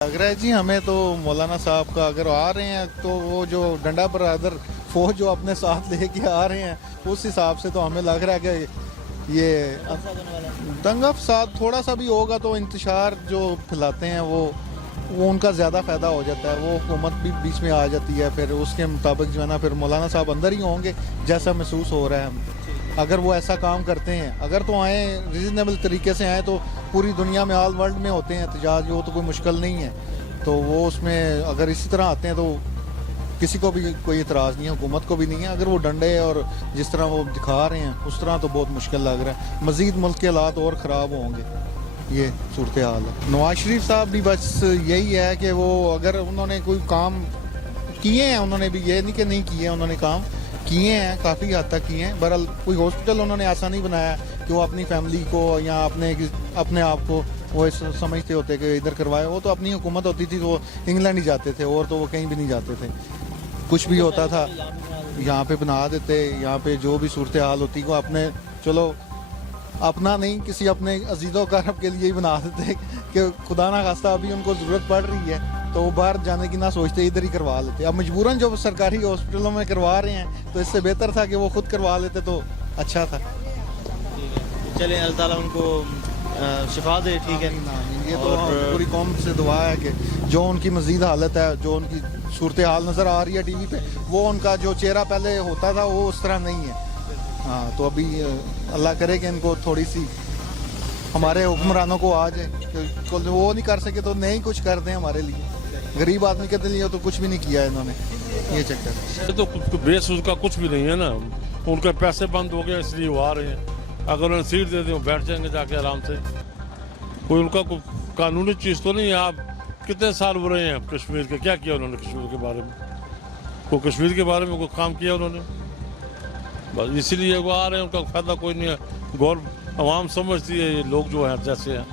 लग रहा है जी हमें तो मौलाना साहब का अगर आ रहे हैं तो वो जो डंडा बरदर फौज जो अपने साथ लेके आ रहे हैं उस हिसाब से तो हमें लग रहा है कि ये दंगा फसाद थोड़ा सा भी होगा तो इंतशार जो फैलाते हैं वो उनका ज़्यादा फ़ायदा हो जाता है, वो हुकूमत भी बीच में आ जाती है, फिर उसके मुताबिक जो है ना फिर मौलाना साहब अंदर ही होंगे जैसा महसूस हो रहा है हमें। अगर वो ऐसा काम करते हैं, अगर तो आए रीज़नेबल तरीके से आए तो पूरी दुनिया में ऑल वर्ल्ड में होते हैं एहतजाज, वो तो कोई मुश्किल नहीं है। तो वो उसमें अगर इसी तरह आते हैं तो किसी को भी कोई इतराज़ नहीं है, हुकूमत को भी नहीं है। अगर वो डंडे और जिस तरह वो दिखा रहे हैं उस तरह तो बहुत मुश्किल लग रहा है, मज़ीद मुल्क के हालात और ख़राब होंगे, ये सूरत हाल है। नवाज शरीफ साहब भी बस यही है कि वो अगर उन्होंने कोई काम किए हैं, उन्होंने भी ये नहीं कि नहीं किए, उन्होंने काम किए हैं, काफ़ी हद तक किए हैं। बहरहाल कोई हॉस्पिटल उन्होंने ऐसा नहीं बनाया कि वो अपनी फैमिली को या अपने आप को वो समझते होते कि इधर करवाए। वो तो अपनी हुकूमत होती थी तो वो इंग्लैंड ही जाते थे और तो वो कहीं भी नहीं जाते थे। कुछ भी होता था यहाँ पे बना देते, यहाँ पे जो भी सूरत हाल होती वो अपने, चलो अपना नहीं किसी अपने अजीज़ों कारब के लिए ही बना देते कि खुदा ना खास्ता अभी उनको ज़रूरत पड़ रही है तो वो बाहर जाने की ना सोचते, इधर ही करवा लेते। अब मजबूरन जो सरकारी हॉस्पिटलों में करवा रहे हैं तो इससे बेहतर था कि वो खुद करवा लेते तो अच्छा था। चलें, अल्लाह ताला उनको शिफा दे। ठीक है, ये तो पूरी कौम से दुआ है कि जो उनकी मजीद हालत है, जो उनकी सूरत हाल नज़र आ रही है टीवी पे, वो उनका जो चेहरा पहले होता था वो उस तरह नहीं है। हाँ, तो अभी अल्लाह करे कि इनको थोड़ी सी हमारे हुक्मरानों को आ जाए, वो नहीं कर सके तो नहीं कुछ कर दें हमारे लिए, गरीब आदमी के लिए तो कुछ भी नहीं किया इन्होंने, ये चक्कर। तो बेस उसका कुछ भी नहीं है ना, उनके पैसे बंद हो गए इसलिए वो आ रहे हैं। अगर उन्हें सीट दे दें वो बैठ जाएंगे जाके आराम से। कोई उनका कोई कानूनी चीज़ तो नहीं है। आप कितने साल हो रहे हैं कश्मीर के, क्या किया उन्होंने कश्मीर के बारे में? कोई कश्मीर के बारे में कोई काम किया उन्होंने? बस इसीलिए वो आ रहे हैं, उनका फायदा कोई नहीं है। आवाम समझती है ये लोग जो हैं जैसे हैं,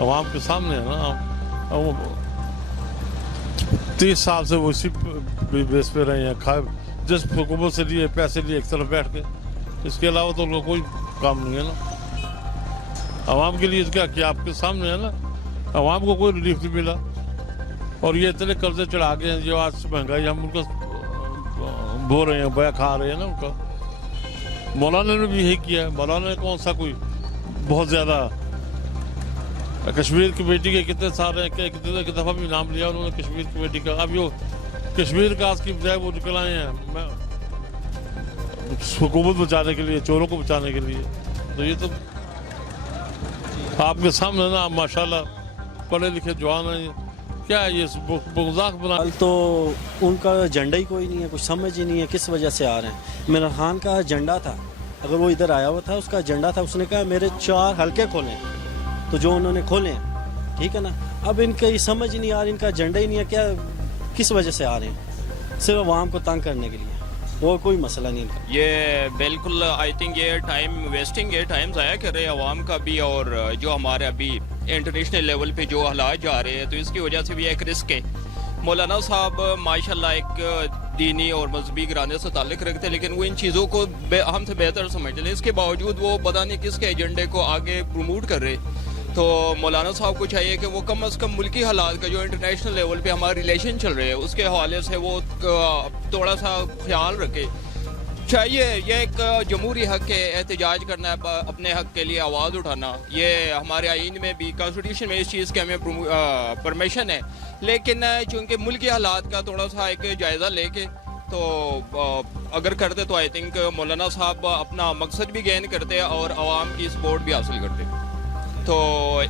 आवाम के सामने है ना। 30 साल से वो इसी बेस पे रहे हैं, खाए जिस हुकूमत से लिए पैसे लिए एक तरफ बैठ के, इसके अलावा तो उनका कोई काम नहीं है ना। आवाम के लिए क्या किया आपके सामने है ना, आवाम को कोई रिलीफ नहीं मिला। और ये इतने कर्जे चढ़ा गए हैं जो आज महंगाई हम उनका बो रहे हैं, बया खा रहे हैं ना उनका। मौलाना ने भी यही किया है। मौलाना ने कौन सा कोई बहुत ज़्यादा, कश्मीर कमेटी के कितने सारे कितने दफ़ा भी नाम लिया उन्होंने कश्मीर कमेटी का। अब जो कश्मीर का आज की बजाय वो निकल आए हैं हुकूमत बचाने के लिए, चोरों को बचाने के लिए। तो ये तो आपके सामने ना, माशाल्लाह पढ़े लिखे जवान हैं, क्या है ये मजाक बना। तो उनका एजेंडा ही कोई नहीं है, कुछ समझ ही नहीं है किस वजह से आ रहे हैं। इमरान खान का एजेंडा था, अगर वो इधर आया हुआ था उसका एजेंडा था, उसने कहा मेरे 4 हलके खोलें, तो जो उन्होंने खोले हैं, ठीक है ना। अब इनका ये समझ ही नहीं आ रही, इनका एजेंडा ही नहीं है, क्या किस वजह से आ रहे हैं, सिर्फ अवाम को तंग करने के लिए, वो कोई मसला नहीं इनका। ये बिल्कुल आई थिंक ये टाइम वेस्टिंग है, टाइम ज़ाया कर रहे हैं अवाम का भी, और जो हमारे अभी इंटरनेशनल लेवल पे जो हालात जा रहे हैं तो इसकी वजह से भी एक रिस्क है। मौलाना साहब माशाल्लाह एक दीनी और मजहबी घराने से ताल्लुक़ रखते हैं, लेकिन वो इन चीज़ों को हमसे बेहतर समझते हैं। इसके बावजूद वो पता नहीं किसके एजेंडे को आगे प्रमोट कर रहे। तो मौलाना साहब को चाहिए कि वो कम अज़ कम मुल्की हालात का जो इंटरनेशनल लेवल पे हमारे रिलेशन चल रहे हैं उसके हवाले से वो थोड़ा सा ख्याल रखे। चाहिए ये एक जमहूरी हक है, एहतजाज करना है, अपने हक के लिए आवाज़ उठाना, ये हमारे आइन में भी, कॉन्स्टिट्यूशन में इस चीज़ के हमें परमिशन है। लेकिन चूँकि मुल्की हालात का थोड़ा सा एक जायज़ा लेके तो अगर करते तो आई थिंक मौलाना साहब अपना मकसद भी गेन करते और आवाम की सपोर्ट भी हासिल करते। तो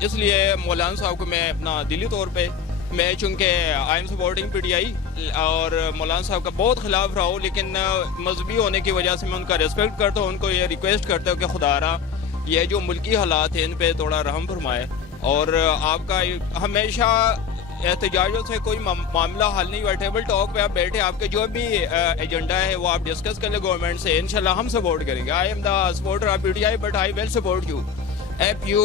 इसलिए मौलाना साहब को मैं अपना दिली तौर पे, मैं चूँकि आई एम सपोर्टिंग PTI और मौलाना साहब का बहुत ख़िलाफ़ रहा हूँ, लेकिन मजहबी होने की वजह से मैं उनका रिस्पेक्ट करता हूँ। उनको ये रिक्वेस्ट करता हूँ कि खुदारा ये जो मुल्की हालात हैं इन पे थोड़ा रहम फरमाए। और आपका हमेशा एहतजाजों से कोई मामला हल नहीं हुआ, टेबल टॉक पे आप बैठे, आपके जो भी एजेंडा है वो आप डिस्कस कर ले गवर्नमेंट से, इंशाल्लाह हम सपोर्ट करेंगे। I am the supporter of PTI but I will support you if you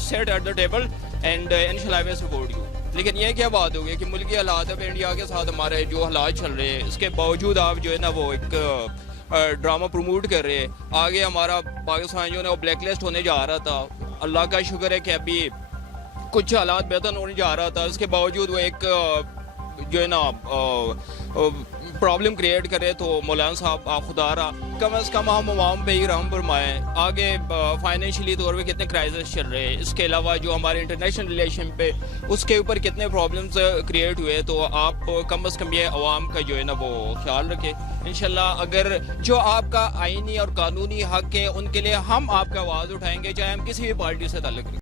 sit at the table and inshallah I will support you। लेकिन ये क्या बात होगी कि मुल्की हालात अब इंडिया के साथ हमारे जो हालात चल रहे हैं इसके बावजूद आप जो है ना वो एक ड्रामा प्रमोट कर रहे हैं। आगे हमारा पाकिस्तान जो है वो ब्लैक लिस्ट होने जा रहा था। अल्लाह का शुक्र है कि अभी कुछ हालात बेहतर होने जा रहा था, उसके बावजूद वो एक जो है ना प्रॉब्लम क्रिएट करे, तो मौलाना साहब आप खुदारा कम अज़ कम हम अवाम पे ही रहम फरमाएँ। आगे फाइनेंशियली तौर पे कितने क्राइसिस चल रहे हैं, इसके अलावा जो हमारे इंटरनेशनल रिलेशन पे उसके ऊपर कितने प्रॉब्लम्स क्रिएट हुए, तो आप कम अज़ कम ये अवाम का जो है ना वो ख्याल रखें। इंशाल्लाह अगर जो आपका आइनी और कानूनी हक है उनके लिए हम आपका आवाज़ उठाएंगे, चाहे हम किसी भी पार्टी से ताल्लुक़ रखें।